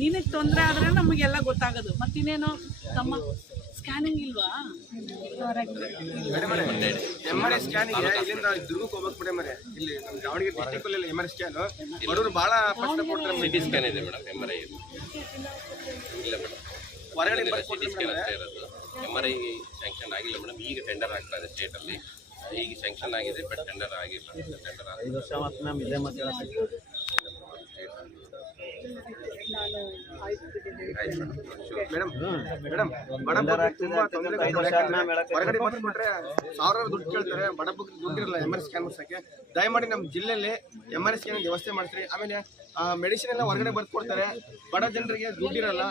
ನಿನಗೆ ತೊಂದರೆ ಆದರೆ ನಮಗೆಲ್ಲ ಗೊತ್ತಾಗೋದು. ಮತ್ತಿನ್ನೇನು ತಮ್ಮ ಸ್ಕ್ಯಾನಿಂಗ್ ಇಲ್ವಾ? MRI ಸ್ಕ್ಯಾನಿಂಗ್ ಇಲ್ಲಿಂದ ದುರ್ಗಕ್ಕೆ ಹೋಗ್ಬೇಕು ಮರೆ. ಇಲ್ಲಿ ನಮ್ಮ ದಾವಣಗೆರೆ ಡಿಸ್ಟ್ರಿಕ್ಟ್ ಅಲ್ಲಿ MRI ಸ್ಕ್ಯಾನ್ ಬಡವರು ಬಹಳ ಕಷ್ಟ ಪಡ್ತಾರೆ. ಸಿಟಿ ಸ್ಕ್ಯಾನ್ ಇದೆ ಮೇಡಮ್, MRI ಇಲ್ಲ ಮೇಡಮ್, ಹೊರಗಡೆ ಸಿಟಿ ಸ್ಕ್ಯಾನ್ ಅಷ್ಟೇ ಇರೋದು. MRI ಸ್ಯಾಂಕ್ಷನ್ ಆಗಿಲ್ಲ ಮೇಡಮ್. ಈಗ ಟೆಂಡರ್ ಆಗ್ತಾ ಇದೆ ಸ್ಟೇಟಲ್ಲಿ. ಈಗ ಸ್ಯಾಂಕ್ಷನ್ ಆಗಿದೆ ಬಟ್ ಟೆಂಡರ್ ಆಗಿಲ್ಲ. ಟೆಂಡರ್ 5 ವರ್ಷ ಮಾತ್ರ ನಮ್ಮ ಇದೆ ಮತ್ತೆ ಮೇಡಮ್ ಹೊರಗಡೆ ಬಂದ್ಬಿಟ್ರೆ ಸಾವಿರಾರು ದುಡ್ಡು ಕೇಳ್ತಾರೆ. ಬಡಬಗ್ರಿಗೆ ದುಡ್ಡಿರಲ್ಲ MRI ಸ್ಕ್ಯಾನ್ ಮಾಡ್ಸಕ್ಕೆ. ದಯಮಾಡಿ ನಮ್ಮ ಜಿಲ್ಲೆಯಲ್ಲಿ MRI ಸ್ಕ್ಯಾನ್ ವ್ಯವಸ್ಥೆ ಮಾಡ್ತೀರಿ. ಆಮೇಲೆ ಮೆಡಿಸಿನ್ ಎಲ್ಲ ಹೊರಗಡೆ ಬರ್ದು ಕೊಡ್ತಾರೆ. ಬಡ ಜನರಿಗೆ ದುಡ್ಡಿರಲ್ಲ.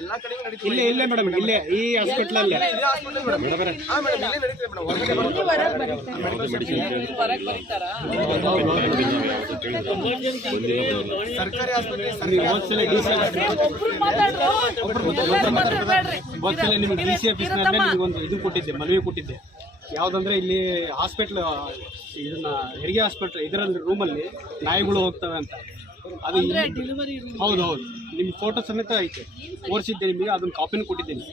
ಎಲ್ಲಾ ಕಡೆಗೂ ನಡೀತಿದೆ. ಇಲ್ಲೇ ಮೇಡಮ್, ಇಲ್ಲೇ ಈ ಹಾಸ್ಪಿಟಲ್ ಅಲ್ಲಿ ಇಲ್ಲೇ ನಡೀತಿದೆ ಮೇಡಮ್. ಹೊರಗಡೆ ಸರ್ಕಾರಿ ಆಸ್ಪತ್ರೆ ನಿಮ್ಗೆ DC ಆಫೀಸ್ ನಲ್ಲಿ ನಿಮ್ಗೊಂದು ಇದು ಕೊಟ್ಟಿದ್ದೆ, ಮನವಿ ಕೊಟ್ಟಿದ್ದೆ. ಯಾವ್ದಂದ್ರೆ ಇಲ್ಲಿ ಹಾಸ್ಪಿಟ್ಲ್ ಇದನ್ನ ಹೆರಿಗೆ ಹಾಸ್ಪಿಟ್ಲ್ ಇದರಲ್ಲಿ ರೂಮಲ್ಲಿ ನಾಯಿಗಳು ಹೋಗ್ತವೆ ಅಂತ. ಅದು ಹೌದು, ನಿಮ್ ಫೋಟೋ ಸಮೇತ ಐತೆ, ತೋರಿಸಿದ್ದೆ ನಿಮಗೆ. ಅದನ್ನ ಕಾಪಿನ ಕೊಟ್ಟಿದ್ದೀನಿ.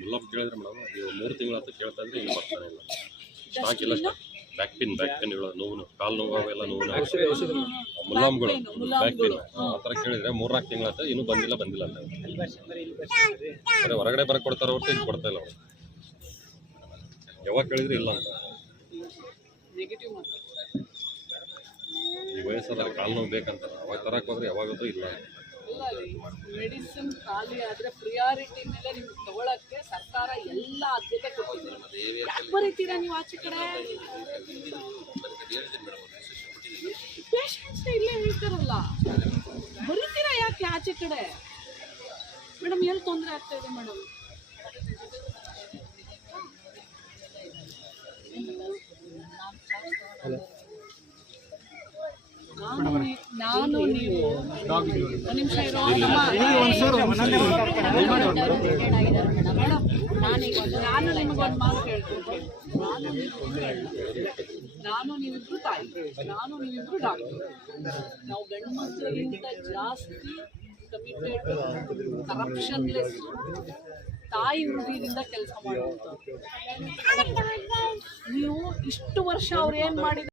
ಮುಲ್ಲಪ್ಪ ಕೇಳಿದ್ರೆ ಮೇಡಮ್, ನೀವು 3 ತಿಂಗಳ ಹತ್ರ ಕೇಳ್ತಾ ಇದ್ರೆ ಇಲ್ಲಿ ಬರ್ತಾನೆ ಇಲ್ಲ. ಸ್ಟಾಕ್ ಇಲ್ಲ. ಬ್ಯಾಕ್ ಪಿನ್ ನೋವು, ಕಾಲು ನೋವು, ಅವೆಲ್ಲ ನೋವು, ಮುಲಾಮ್ಗಳು, ಬ್ಯಾಕ್ ಪಿನ್ ಆ ಥರ ಕೇಳಿದ್ರೆ 3-4 ತಿಂಗಳ ಹತ್ರ ಇನ್ನೂ ಬಂದಿಲ್ಲ ಅಂತ. ಅದೇ ಹೊರಗಡೆ ಬರಕ್ಕೆ ಕೊಡ್ತಾರೆ ಹೊರತು ಇಲ್ಲಿ ಕೊಡ್ತಾ ಇಲ್ಲ. ಯಾವಾಗ ಕೇಳಿದ್ರೆ ಇಲ್ಲ ಅಂತ. ಈ ವಯಸ್ಸಲ್ಲಿ ಕಾಲು ನೋವು ಬೇಕಂತ ಅವಾಗ ತರಕ್ಕೆ ಹೋದ್ರೆ ಯಾವಾಗಲೂ ಇಲ್ಲ. ಮೆಡಿಸಿನ್ ಖಾಲಿ ಆದ್ರೆ ಪ್ರಿಯಾರಿಟಿ ಮೇಲೆ ನಿಮ್ಗೆ ತಗೊಳಕ್ಕೆ ಸರ್ಕಾರ ಎಲ್ಲ ಆದ್ಯತೆ ಕೊಟ್ಟಿದೆ. ಯಾಕೆ ಬರೀತೀರಾ ನೀವು ಆಚೆ ಕಡೆ? ಪೇಷಂಟ್ಸ್ ಇಲ್ಲೇ ಹೇಳ್ತಾರಲ್ಲ, ಬರೀತೀರಾ ಯಾಕೆ ಆಚೆ ಕಡೆ? ಮೇಡಮ್ ಎಲ್ಲಿ ತೊಂದರೆ ಆಗ್ತಾ ಇದೆ ಮೇಡಮ್? ನಾನು ನೀವು ನಿಮಿಷ ಇರೋ ನಾನು ನಿಮಗೊಂದು ಮಾತು ಹೇಳ್ತೀನಿ. ನಾನು ನೀವಿಬ್ರು ತಾಯಿ, ನಾನು ನೀವಿಬ್ರು ಡಾಕ್ಟರ್. ನಾವು ಗಂಡು ಮಕ್ಕಳಿಗಿಂತ ಜಾಸ್ತಿ ಕಮಿಟೆಡ್, ಕರಪ್ಷನ್ಲೆಸ್, ತಾಯಿ ಹೃದಯದಿಂದ ಕೆಲಸ ಮಾಡುವಂಥದ್ದು. ನೀವು ಇಷ್ಟು ವರ್ಷ ಅವ್ರು ಏನು ಮಾಡಿದ್ರು